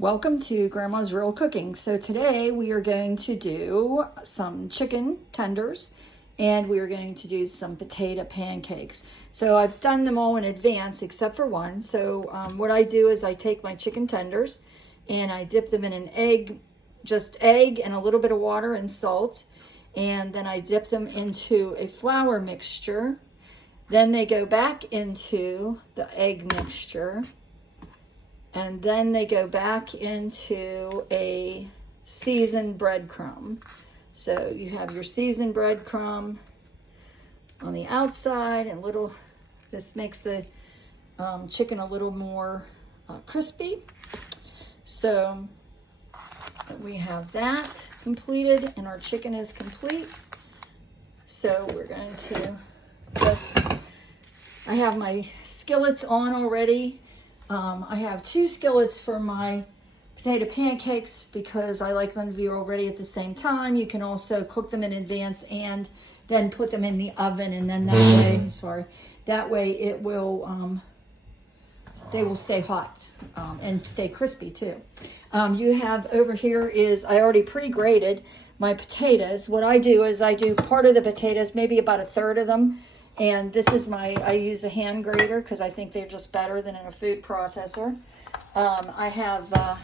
Welcome to Grandma's Real Cooking. So today we are going to do some chicken tenders and we are going to do some potato pancakes. So I've done them all in advance except for one. So what I do is I take my chicken tenders and I dip them in an egg, just egg and a little bit of water and salt. And then I dip them into a flour mixture. Then they go back into the egg mixture. And then they go back into a seasoned breadcrumb. So you have your seasoned breadcrumb on the outside and this makes the chicken a little more crispy. So we have that completed and our chicken is complete. So we're going to I have my skillets on already. I have two skillets for my potato pancakes because I like them to be all ready at the same time. You can also cook them in advance and then put them in the oven, and then that way it will they will stay hot and stay crispy too. You have over here is I already pre-grated my potatoes. What I do is I do part of the potatoes, maybe about a third of them. And this is I use a hand grater because I think they're just better than in a food processor. I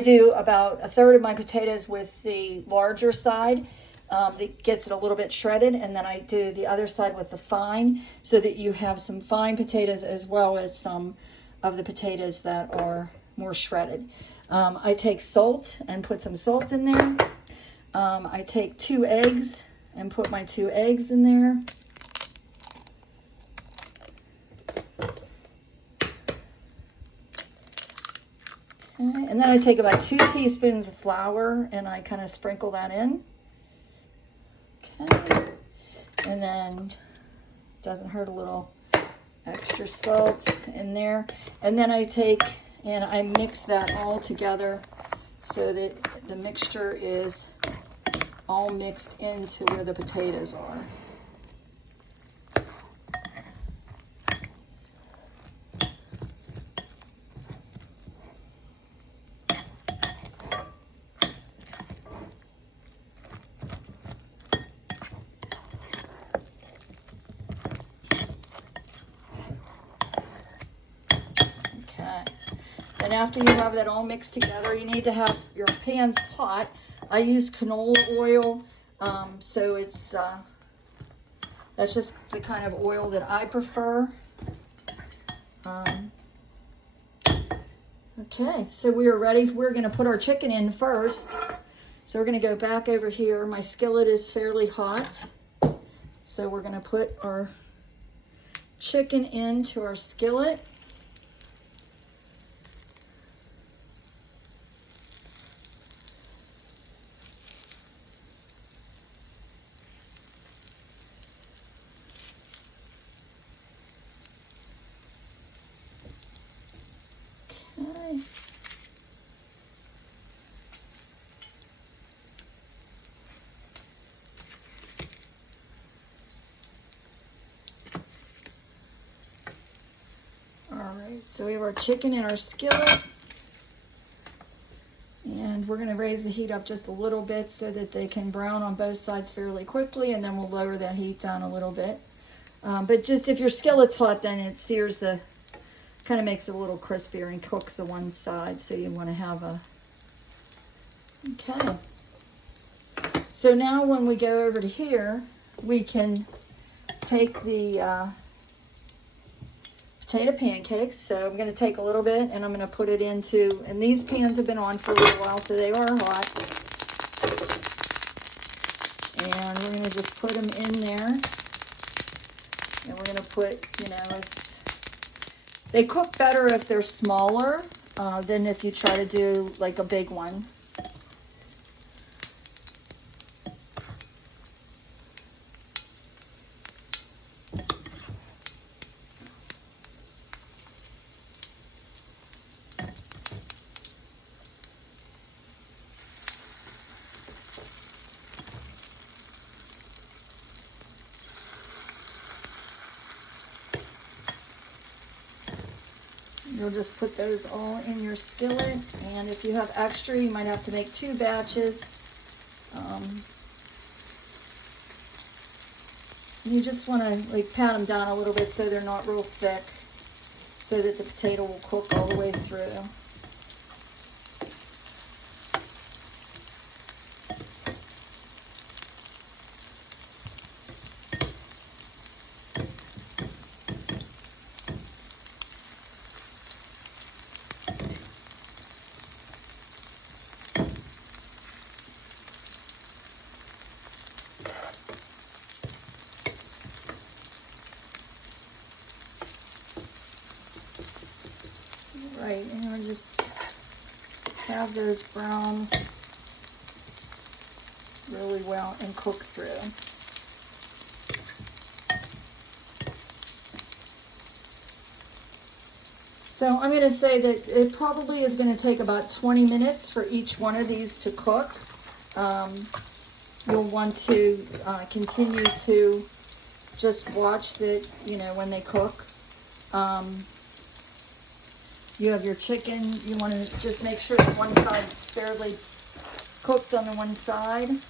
do about a third of my potatoes with the larger side that gets it a little bit shredded. And then I do the other side with the fine so that you have some fine potatoes as well as some of the potatoes that are more shredded. I take salt and put some salt in there. I take 2 eggs and put my 2 eggs in there. And then I take about 2 teaspoons of flour and I kind of sprinkle that in. Okay. And then doesn't hurt a little extra salt in there. And then I take and I mix that all together so that the mixture is all mixed into where the potatoes are. And after you have that all mixed together, you need to have your pans hot. I use canola oil, so it's that's just the kind of oil that I prefer. Okay, so we are ready. We're going to put our chicken in first. So we're going to go back over here. My skillet is fairly hot. So we're going to put our chicken into our skillet. Okay. All right, so we have our chicken in our skillet. And we're going to raise the heat up just a little bit so that they can brown on both sides fairly quickly, and then we'll lower that heat down a little bit. But just if your skillet's hot, then it sears kind of makes it a little crispier and cooks the one side, so you want to have okay. So now when we go over to here, we can take the potato pancakes. So I'm going to take a little bit and I'm going to put it into, and these pans have been on for a little while, so they are hot. And we're going to just put them in there. And we're going to put, they cook better if they're smaller than if you try to do like a big one. You'll just put those all in your skillet, and if you have extra, you might have to make 2 batches. You just want to like pat them down a little bit so they're not real thick, so that the potato will cook all the way through. Right, and I just have those brown really well and cook through. So I'm going to say that it probably is going to take about 20 minutes for each one of these to cook. You'll want to continue to just watch that, when they cook. You have your chicken. You want to just make sure that one side is fairly cooked on the one side. And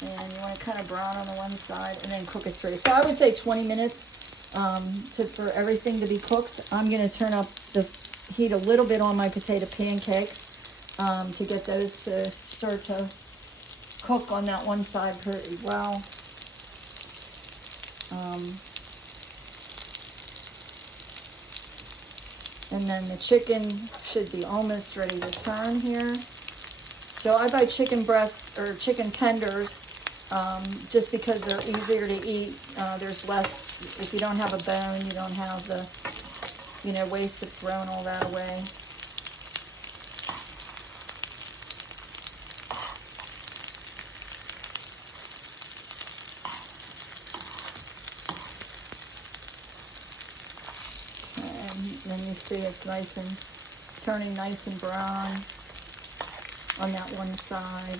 you want to kind of brown on the one side and then cook it through. So I would say 20 minutes for everything to be cooked. I'm going to turn up the heat a little bit on my potato pancakes to get those to start to cook on that one side pretty well. And then the chicken should be almost ready to turn here. So I buy chicken breasts or chicken tenders just because they're easier to eat. There's less, if you don't have a bone, you don't have the, waste of throwing all that away. Then you see it's nice and turning nice and brown on that one side.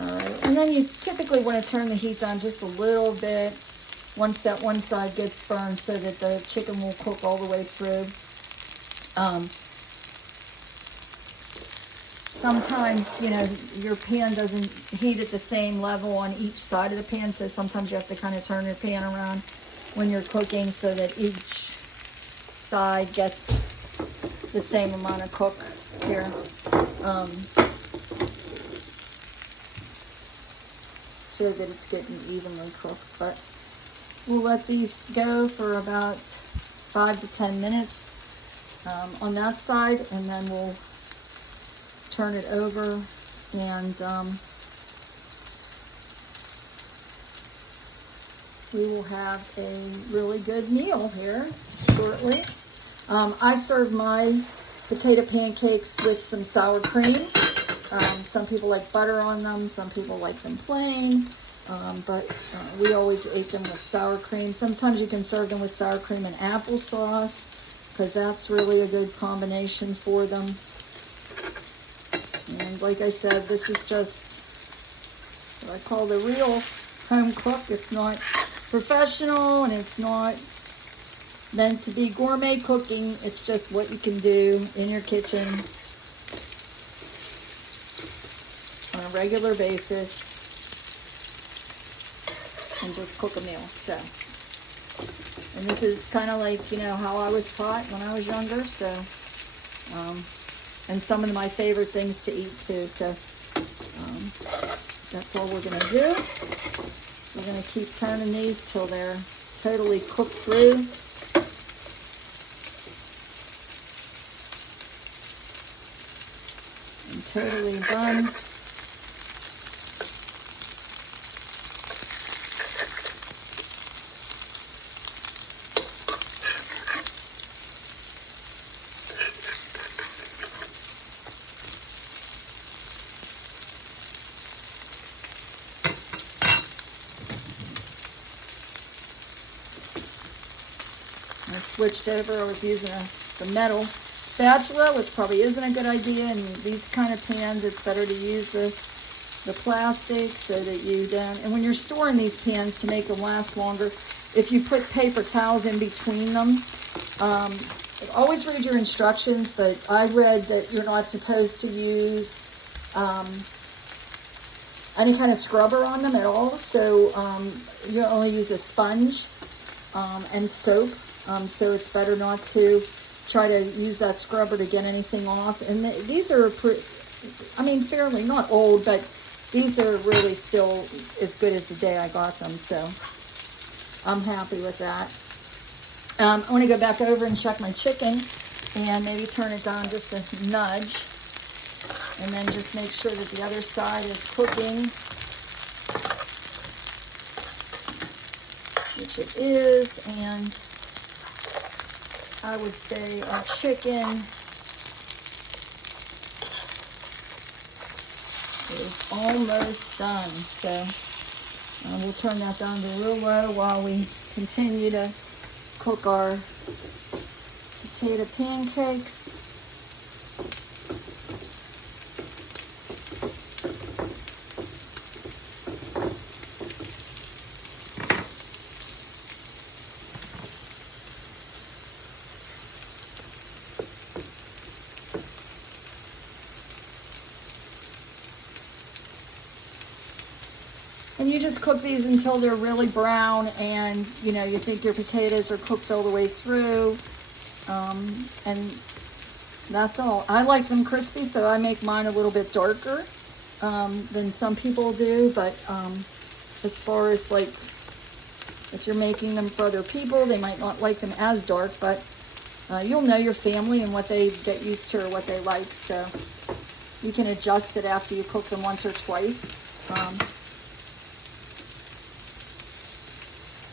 All right, and then you typically want to turn the heat down just a little bit once that one side gets burned so that the chicken will cook all the way through. Sometimes, your pan doesn't heat at the same level on each side of the pan, so sometimes you have to kind of turn your pan around when you're cooking so that each side gets the same amount of cook here. So that it's getting evenly cooked. But we'll let these go for about 5 to 10 minutes on that side, and then we'll turn it over, and we will have a really good meal here shortly. I serve my potato pancakes with some sour cream. Some people like butter on them, some people like them plain, but we always eat them with sour cream. Sometimes you can serve them with sour cream and applesauce, because that's really a good combination for them. And like I said, this is just what I call the real home cook. It's not professional, and it's not meant to be gourmet cooking. It's just what you can do in your kitchen on a regular basis and just cook a meal. So, and this is kind of like, how I was taught when I was younger. So, and some of my favorite things to eat too. So that's all we're going to do. We're going to keep turning these till they're totally cooked through. And totally done. I switched over. I was using the metal spatula, which probably isn't a good idea. In these kind of pans, it's better to use the the plastic so that you don't, and when you're storing these pans to make them last longer, if you put paper towels in between them, always read your instructions, but I read that you're not supposed to use any kind of scrubber on them at all. So you only use a sponge and soap. So it's better not to try to use that scrubber to get anything off. And these are, fairly not old, but these are really still as good as the day I got them. So I'm happy with that. I want to go back over and check my chicken and maybe turn it down just a nudge. And then just make sure that the other side is cooking, which it is. And I would say our chicken is almost done. So we'll turn that down to real low while we continue to cook our potato pancakes. And you just cook these until they're really brown and, you think your potatoes are cooked all the way through. And that's all. I like them crispy, so I make mine a little bit darker than some people do. But as far as, like, if you're making them for other people, they might not like them as dark. But you'll know your family and what they get used to or what they like. So you can adjust it after you cook them once or twice.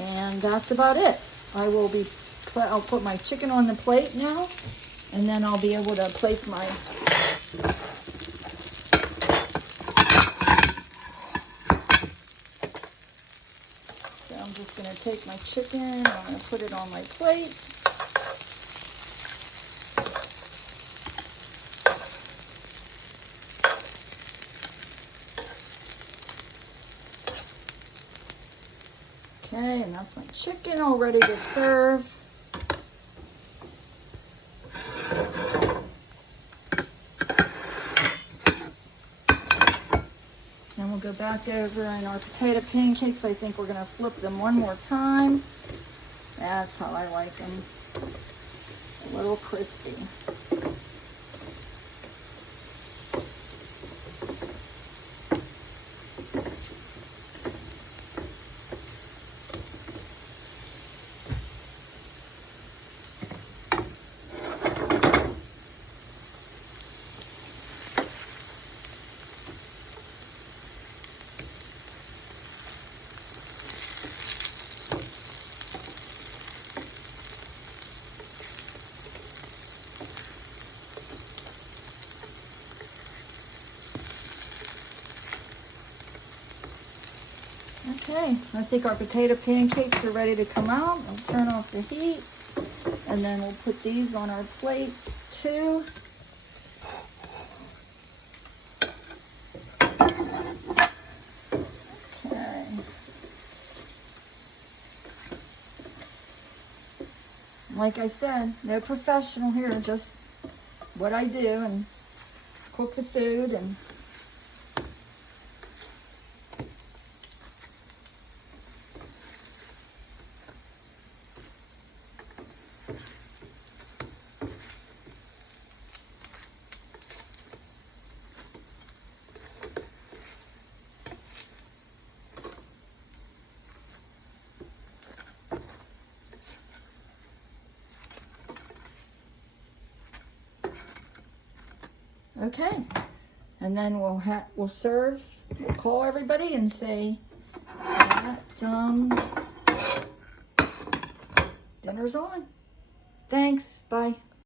And that's about it. I'll put my chicken on the plate now, and then I'll be able to place my So I'm just going to take my chicken, I'm going to put it on my plate. Okay, and that's my chicken all ready to serve. Then we'll go back over in our potato pancakes. I think we're going to flip them one more time. That's how I like them. A little crispy. Okay, I think our potato pancakes are ready to come out. I'll turn off the heat, and then we'll put these on our plate too. Okay. Like I said, no professional here, just what I do and cook the food. And okay, and then we'll serve. We'll call everybody and say that dinner's on. Thanks. Bye.